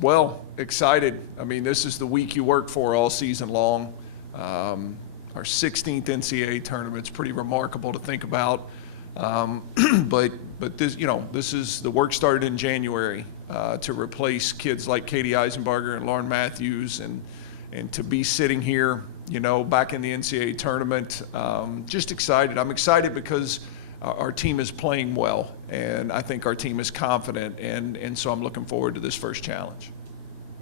Well, excited. I mean, this is the week you work for all season long. Our 16th NCAA tournament's pretty remarkable to think about. But this, this is the work started in January to replace kids like Katie Eisenbarger and Lauren Matthews, and to be sitting here, back in the NCAA tournament. Just excited. I'm excited because our team is playing well, and I think our team is confident, and so I'm looking forward to this first challenge.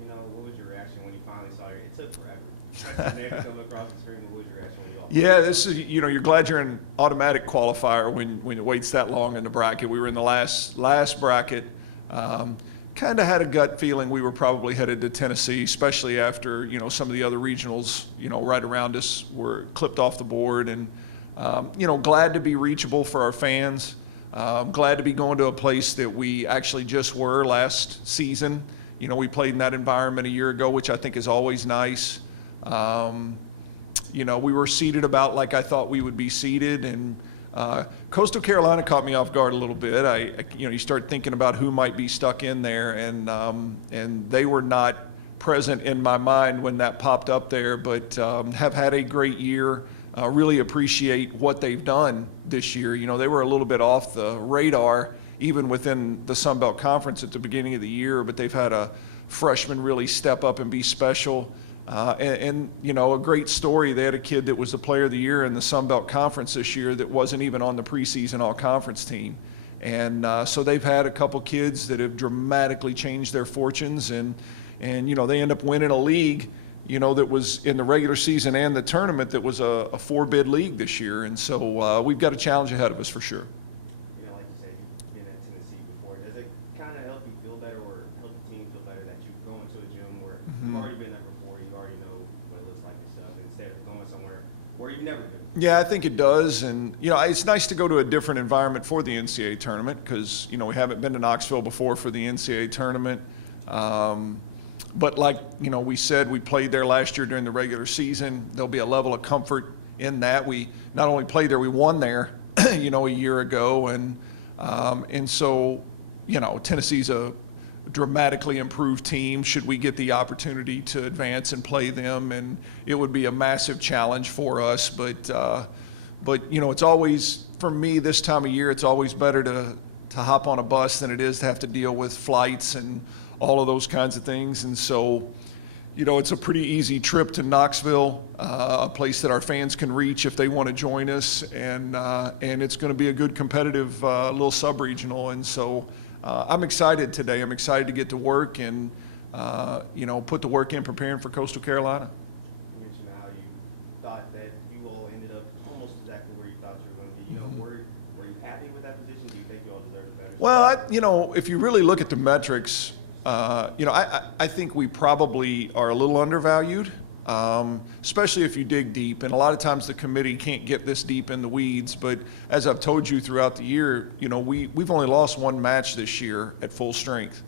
What was your reaction when you finally saw it? It took forever. Name come across the screen. What was your reaction when you all? Yeah, this is, you're glad you're an automatic qualifier when it waits that long in the bracket. We were in the last bracket. Kind of had a gut feeling we were probably headed to Tennessee, especially after, some of the other regionals, right around us were clipped off the board. And, glad to be reachable for our fans. Glad to be going to a place that we actually just were last season. We played in that environment a year ago, which I think is always nice. We were seated about like I thought we would be seated, and Coastal Carolina caught me off guard a little bit. You start thinking about who might be stuck in there, and they were not present in my mind when that popped up there, but have had a great year. Really appreciate what they've done this year. They were a little bit off the radar, even within the Sun Belt Conference at the beginning of the year, but they've had a freshman really step up and be special. And a great story. They had a kid that was the player of the year in the Sun Belt Conference this year that wasn't even on the preseason all-conference team. And so they've had a couple kids that have dramatically changed their fortunes, and they end up winning a league, that was in the regular season and the tournament that was a 4-bid league this year. And so we've got a challenge ahead of us for sure. Like you said, you've been at Tennessee before. Does it kind of help you feel better or help the team feel better that you go into a gym where you've already been there before, you already know what it looks like and stuff, instead of going somewhere where you've never been? Yeah, I think it does. And, it's nice to go to a different environment for the NCAA tournament because, we haven't been to Knoxville before for the NCAA tournament. But like, we said, we played there last year during the regular season. There'll be a level of comfort in that. We not only played there, we won there, a year ago. And so, Tennessee's a dramatically improved team should we get the opportunity to advance and play them. And it would be a massive challenge for us. But it's always, for me this time of year, it's always better to hop on a bus than it is to have to deal with flights and all of those kinds of things. And so, it's a pretty easy trip to Knoxville, a place that our fans can reach if they want to join us. And it's going to be a good competitive little sub-regional. And so I'm excited today. I'm excited to get to work and, put the work in preparing for Coastal Carolina. You mentioned how you thought that you all ended up almost exactly where you thought you were going to be. Were you happy with that position? Do you think you all deserve it better? Well, if you really look at the metrics, I think we probably are a little undervalued, especially if you dig deep. And a lot of times the committee can't get this deep in the weeds. But as I've told you throughout the year, we've only lost one match this year at full strength.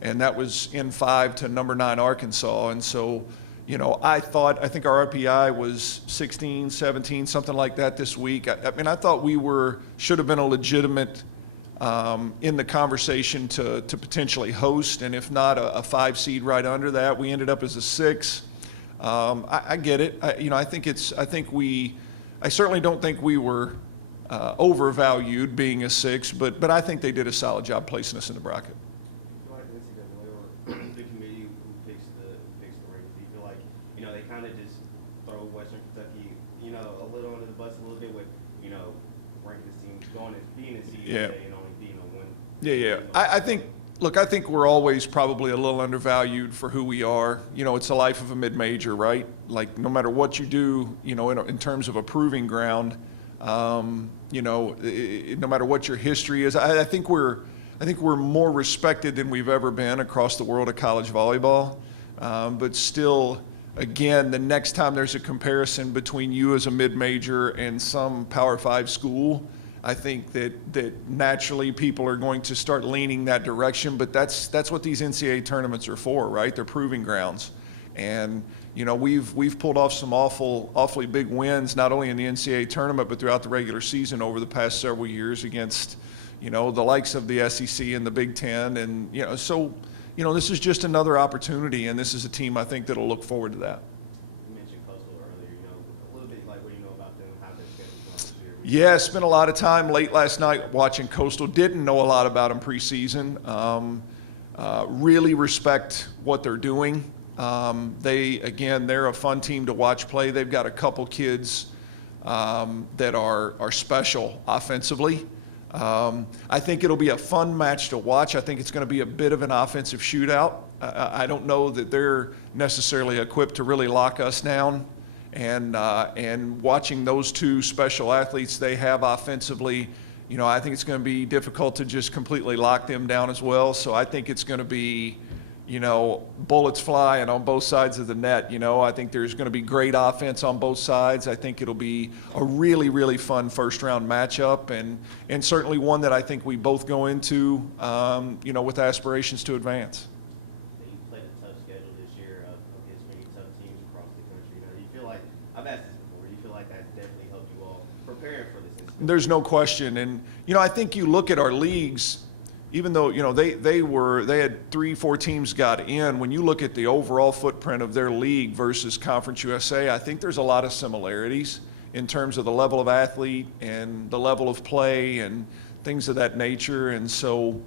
And that was in 5 to number 9 Arkansas. And so, I think our RPI was 16, 17, something like that this week. I thought we should have been a legitimate in the conversation to potentially host, and if not a 5 seed right under that. We ended up as a 6. I get it. I certainly don't think we were overvalued being a 6, but I think they did a solid job placing us in the bracket. Do you feel like the NCAA or the committee who picks the rankings, do you feel like they kind of just throw Western Kentucky a little under the bus a little bit with ranking this team going and being a seed and only being a win? Yeah. I think we're always probably a little undervalued for who we are. It's the life of a mid-major, right? Like no matter what you do, in terms of a proving ground, no matter what your history is, I think we're more respected than we've ever been across the world of college volleyball. But still, again, the next time there's a comparison between you as a mid-major and some Power 5 school, I think that naturally people are going to start leaning that direction. But that's what these NCAA tournaments are for, right? They're proving grounds. And we've pulled off some awfully big wins, not only in the NCAA tournament but throughout the regular season over the past several years against the likes of the SEC and the Big Ten. And so this is just another opportunity, and this is a team I think that'll look forward to that. You mentioned Coastal earlier, a little bit like what do you know about them, how their schedule's going this year? Yeah, spent a lot of time late last night watching Coastal. Didn't know a lot about them preseason. Really respect what they're doing. They're a fun team to watch play. They've got a couple kids that are special offensively. I think it'll be a fun match to watch. I think it's going to be a bit of an offensive shootout. I don't know that they're necessarily equipped to really lock us down. And watching those two special athletes they have offensively, I think it's going to be difficult to just completely lock them down as well. So I think it's going to be, bullets flying on both sides of the net. I think there's going to be great offense on both sides. I think it'll be a really, really fun first-round matchup, and certainly one that I think we both go into, with aspirations to advance. You played a tough schedule this year against many tough teams across the country. Do you feel like, I've asked this before, do you feel like that's definitely helped you all preparing for this instance? There's no question. And, I think you look at our leagues, even though, they had 3-4 teams got in, when you look at the overall footprint of their league versus Conference USA, I think there's a lot of similarities in terms of the level of athlete and the level of play and things of that nature. And so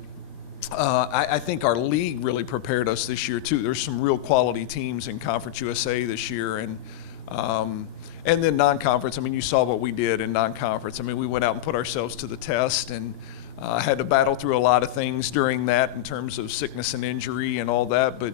I think our league really prepared us this year too. There's some real quality teams in Conference USA this year. And then non-conference, you saw what we did in non-conference. we went out and put ourselves to the test, and had to battle through a lot of things during that in terms of sickness and injury and all that. But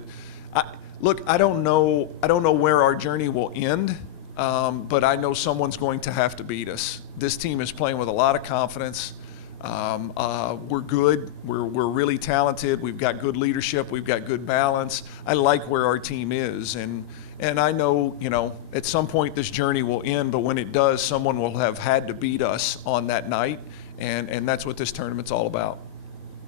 I don't know where our journey will end, but I know someone's going to have to beat us. This team is playing with a lot of confidence. We're good. We're really talented. We've got good leadership. We've got good balance. I like where our team is, and I know, at some point this journey will end, but when it does, someone will have had to beat us on that night. And that's what this tournament's all about.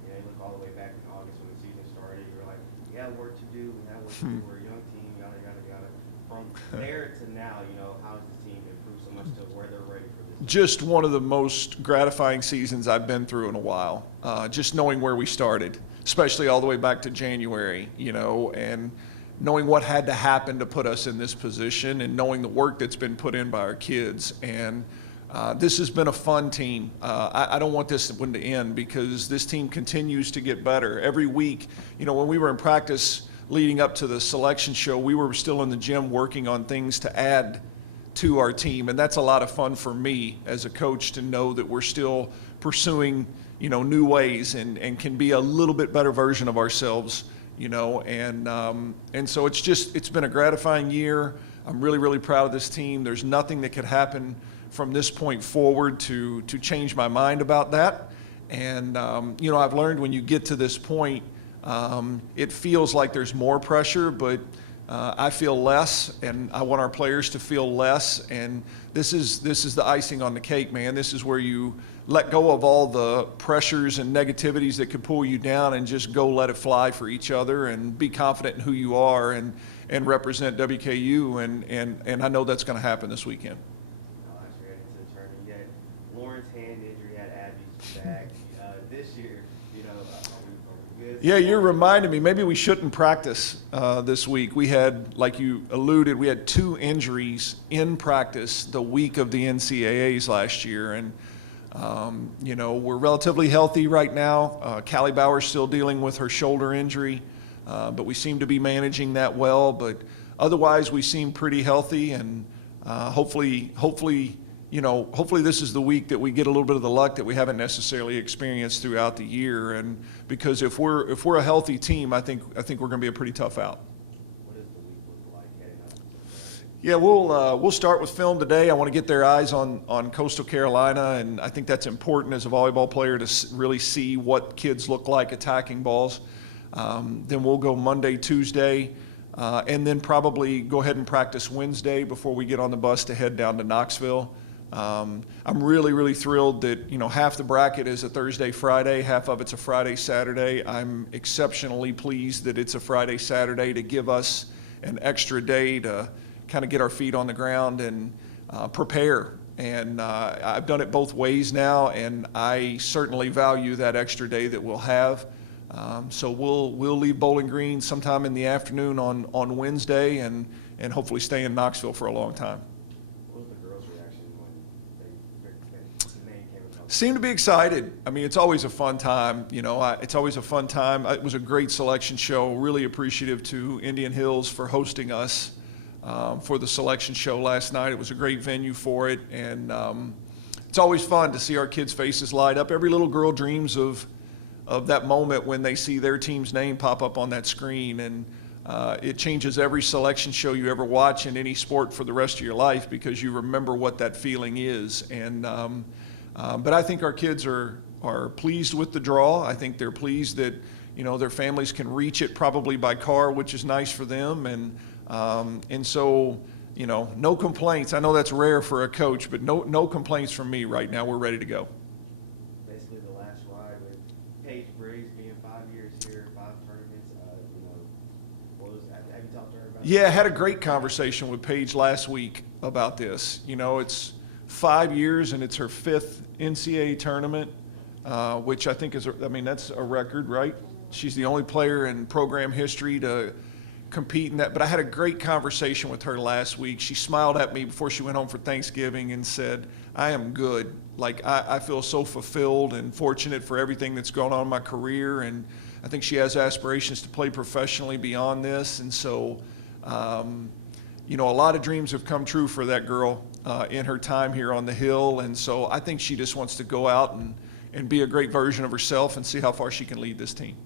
Yeah, you look all the way back in August when the season started, you were like, we got work to do, we're a young team, yada, yada, yada. From there to now, how has the team improved so much to where they're ready for this? Just one of the most gratifying seasons I've been through in a while. Just knowing where we started, especially all the way back to January, and knowing what had to happen to put us in this position, and knowing the work that's been put in by our kids. And this has been a fun team. I don't want this one to end, because this team continues to get better every week. When we were in practice leading up to the selection show, we were still in the gym working on things to add to our team, and that's a lot of fun for me as a coach to know that we're still pursuing new ways and can be a little bit better version of ourselves. And so it's been a gratifying year. I'm really, really proud of this team. There's nothing that could happen from this point forward to change my mind about that. And, I've learned when you get to this point, it feels like there's more pressure, but I feel less, and I want our players to feel less. And this is the icing on the cake, man. This is where you let go of all the pressures and negativities that could pull you down and just go let it fly for each other and be confident in who you are and represent WKU. And I know that's going to happen this weekend. Lauren's hand injury had Abby's back. This year, are we good? Yeah, you're reminding me. Maybe we shouldn't practice this week. We had, like you alluded, we had 2 injuries in practice the week of the NCAAs last year. And, we're relatively healthy right now. Callie Bauer's still dealing with her shoulder injury, but we seem to be managing that well. But otherwise, we seem pretty healthy, and hopefully this is the week that we get a little bit of the luck that we haven't necessarily experienced throughout the year. And because if we're a healthy team, I think we're going to be a pretty tough out. What does the week look like heading up to the Yeah, we'll start with film today. I want to get their eyes on Coastal Carolina, and I think that's important as a volleyball player to really see what kids look like attacking balls. Then we'll go Monday, Tuesday, and then probably go ahead and practice Wednesday before we get on the bus to head down to Knoxville. I'm really, really thrilled that, half the bracket is a Thursday, Friday, half of it's a Friday, Saturday. I'm exceptionally pleased that it's a Friday, Saturday to give us an extra day to kind of get our feet on the ground and prepare. And I've done it both ways now, and I certainly value that extra day that we'll have. So we'll leave Bowling Green sometime in the afternoon on Wednesday and hopefully stay in Knoxville for a long time. What was the girls' reaction when the name came across? Seem to be excited. I mean, it's always a fun time. It's always a fun time. It was a great selection show. Really appreciative to Indian Hills for hosting us for the selection show last night. It was a great venue for it, and it's always fun to see our kids' faces light up. Every little girl dreams of that moment when they see their team's name pop up on that screen, and it changes every selection show you ever watch in any sport for the rest of your life because you remember what that feeling is. And but I think our kids are pleased with the draw. I think they're pleased that their families can reach it probably by car, which is nice for them, and so no complaints. I know that's rare for a coach, but no complaints from me right now. We're ready to go. Basically, the last ride with Paige Briggs being 5 years here, 5 tournaments. Have you talked to her about? Yeah, I had a great conversation with Paige last week about this. It's 5 years and it's her 5th NCAA tournament, which I think that's a record, right? She's the only player in program history to compete in that. But I had a great conversation with her last week. She smiled at me before she went home for Thanksgiving and said, I am good. Like, I feel so fulfilled and fortunate for everything that's going on in my career. And I think she has aspirations to play professionally beyond this. And so, a lot of dreams have come true for that girl in her time here on the Hill. And so I think she just wants to go out and be a great version of herself and see how far she can lead this team.